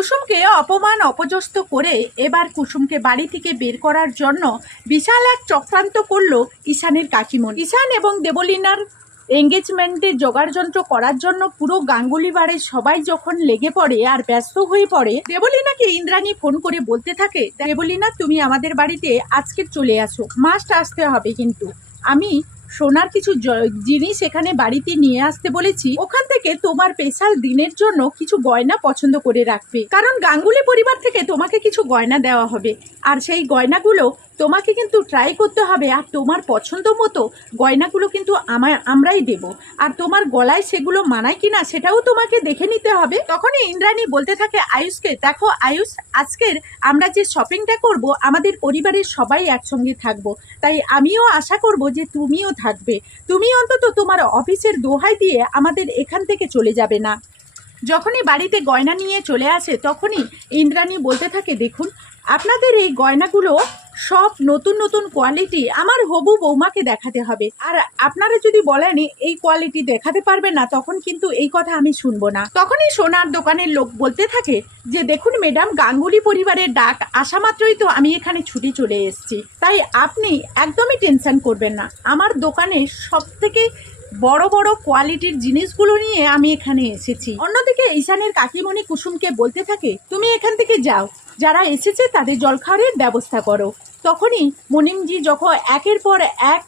কুসুমকে অপমান অপজস্ত করে এবার কুসুমকে বাড়ি থেকে বের করার জন্য বিশাল এক চক্রান্ত করল ঈশানের কাকিমন ঈশান এবং দেবলীনার এঙ্গেজমেন্টের যোগাড়যন্ত্র করার জন্য পুরো গাঙ্গুলি বাড়ির সবাই যখন লেগে পড়ে আর ব্যস্ত হয়ে পড়ে, দেবলীনাকে ইন্দ্রাণী ফোন করে বলতে থাকে, দেবলীনা, তুমি আমাদের বাড়িতে আজকে চলে আসো। মাস্ট আসতে হবে কিন্তু। আমি সোনার কিছু জিনিস এখানে বাড়িতে নিয়ে আসতে বলেছি, ওখান থেকে তোমার স্পেশাল দিনের জন্য কিছু গয়না পছন্দ করে রাখবে। কারণ গাঙ্গুলি পরিবার থেকে তোমাকে কিছু গয়না দেওয়া হবে, আর সেই গয়নাগুলো তোমাকে কিন্তু ট্রাই করতে হবে, আর তোমার পছন্দ মতো গয়নাগুলো কিন্তু আমায় আমরাই দেব। আর তোমার গলায় সেগুলো মানায় কিনা সেটাও তোমাকে দেখে নিতে হবে। তখনই ইন্দ্রাণী বলতে থাকে, আয়ুষকে, দেখো আয়ুষ, আজকের আমরা যে শপিংটা করব, আমাদের পরিবারের সবাই একসঙ্গে থাকব। তাই আমিও আশা করব যে তুমিও থাকবে। তুমি অন্তত তোমার অফিসের দোহাই দিয়ে আমাদের এখান থেকে চলে যাবে না। যখনই বাড়িতে গয়না নিয়ে চলে আসে, তখনই ইন্দ্রাণী বলতে থাকে, দেখুন, আপনাদের এই গয়নাগুলো সব নতুন নতুন কোয়ালিটি আমার হবু বৌমাকে দেখাতে হবে। আর আপনারা যদি বলেন, এই কোয়ালিটি দেখাতে পারবে না, তখন কিন্তু এই কথা আমি শুনব না। তখনই সোনার দোকানের লোক বলতে থাকে যে, দেখুন ম্যাডাম, গাঙ্গুলি পরিবারের ডাক আসা মাত্রই তো আমি এখানে ছুটি চলে এসেছি। তাই আপনি একদমই টেনশন করবেন না। আমার দোকানে সব থেকে বড় বড় কোয়ালিটির জিনিসগুলো নিয়ে আমি এখানে এসেছি। অন্যদিকে ঈশানের কাকিমণি কুসুমকে বলতে থাকে, তুমি এখান থেকে যাও। যারা এসেছে তাদের জলখাবারের ব্যবস্থা করো। তখনই মনিমজি যখন একের পর এক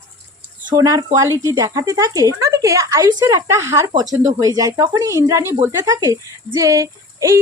সোনার কোয়ালিটি দেখাতে থাকে, অন্যদিকে আয়ুষের একটা হার পছন্দ হয়ে যায়। তখনই ইন্দ্রাণী বলতে থাকে যে, এই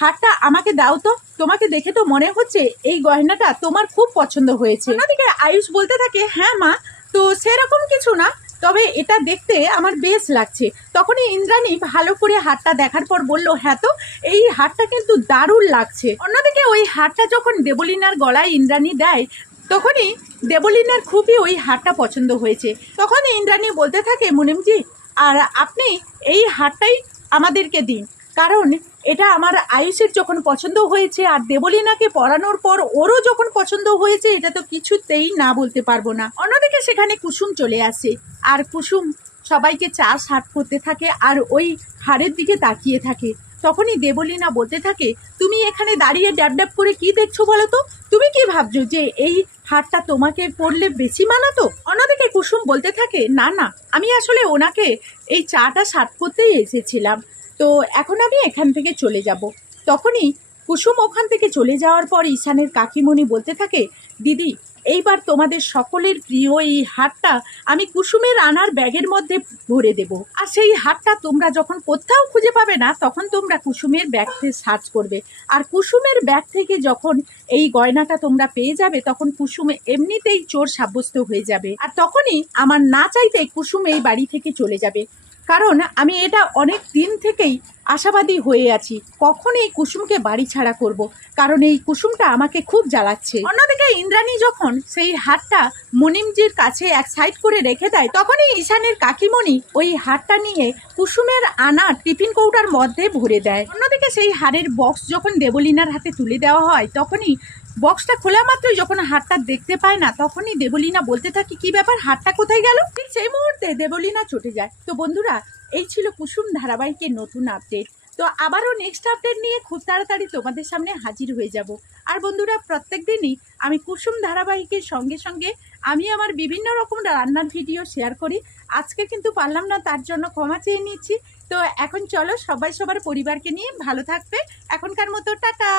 হারটা আমাকে দাও তো। তোমাকে দেখে তো মনে হচ্ছে এই গয়নাটা তোমার খুব পছন্দ হয়েছে। অন্যদিকে আয়ুষ বলতে থাকে হ্যাঁ মা, তো সেরকম কিছু না। তবে এটা দেখতে আমার বেশ লাগছে। তখনই ইন্দ্রাণী ভালো করে হারটা দেখার পর বলল হ্যাঁ তো, এই হারটা কিন্তু দারুণ লাগছে। অন্যদিকে ওই হারটা যখন দেবলিনার গলায় ইন্দ্রাণী দেয়, তখনই দেবলিনার খুবই ওই হারটা পছন্দ হয়েছে। তখনই ইন্দ্রাণী বলতে থাকে, মুনিমজি, আর আপনি এই হারটাই আমাদেরকে দিন। কারণ এটা আমার আয়ুষের যখন পছন্দ হয়েছে আর দেবলীনাকে পড়ানোর পর ওরও যখন পছন্দ হয়েছে, এটা তো কিছুতেই না বলতে পারব না। অন্যদিকে সেখানে কুসুম চলে আসে। আর কুসুম সবাইকে চা সার্ভ করতে থাকে আর ওই হাড়ের দিকে তাকিয়ে থাকে। তখনই দেবলীনা বলতে থাকে, তুমি এখানে দাঁড়িয়ে ড্যাব ড্যাব করে কি দেখছ বলো তো? তুমি কি ভাবছ যে এই হারটা তোমাকে পড়লে বেশি মানাতো? অন্যদিকে কুসুম বলতে থাকে, না না, আমি আসলে ওনাকে এই চাটা সার্ভ করতেই এসেছিলাম। তো এখন আমি এখান থেকে চলে যাব। তখনই কুসুম ওখান থেকে চলে যাওয়ার পর ঈশানের কাকিমণি বলতে থাকে, দিদি, এইবার তোমাদের সকলের প্রিয় এই হারটা আমি কুসুমের আনার ব্যাগের মধ্যে ভরে দেব। আর সেই হারটা তোমরা যখন কোথাও খুঁজে পাবে না, তখন তোমরা কুসুমের ব্যাগ থেকে সার্চ করবে। আর কুসুমের ব্যাগ থেকে যখন এই গয়নাটা তোমরা পেয়ে যাবে, তখন কুসুম এমনিতেই চোর সাব্যস্ত হয়ে যাবে। আর তখনই আমার না চাইতে কুসুম এই বাড়ি থেকে চলে যাবে। কারণ আমি এটা অনেক দিন থেকেই আশাবাদী হয়ে আছি। কখন এই কুসুমকে বাড়ি ছাড়া করব। কারণ এই কুসুমটা আমাকে খুব জ্বালাচ্ছে। অন্যদিকে ইন্দ্রাণী যখন সেই হারটা মনিমজির কাছে এক সাইড করে রেখে দেয়, তখনই ঈশানের কাকিমণি ওই হারটা নিয়ে কুসুমের আনা টিফিন কৌটার মধ্যে ভরে দেয়। অন্যদিকে সেই হারের বক্স যখন দেবলীনার হাতে তুলে দেওয়া হয়, তখনই বক্সটা খোলা মাত্রই যখন হারটা দেখতে পায় না, তখনই দেবলীনা বলতে থাকে, কি ব্যাপার হারটা কোথায় গেল? ঠিক সেই মুহূর্তে দেবলীনা চটে যায়। তো বন্ধুরা এই ছিল কুসুম ধারাবাহিকের নতুন আপডেট তো আবারও নেক্সট আপডেট নিয়ে খুব তাড়াতাড়ি তোমাদের সামনে হাজির হয়ে যাব। আর বন্ধুরা, প্রত্যেক দিনই আমি কুসুম ধারাবাহিকের সঙ্গে সঙ্গে আমি আমার বিভিন্ন রকম রান্নার ভিডিও শেয়ার করি। আজকে কিন্তু পারলাম না, তার জন্য ক্ষমা চেয়ে নিচ্ছি। তো এখন চলো সবাই সবার পরিবারকে নিয়ে ভালো থাকবে। এখনকার মতো টাটা!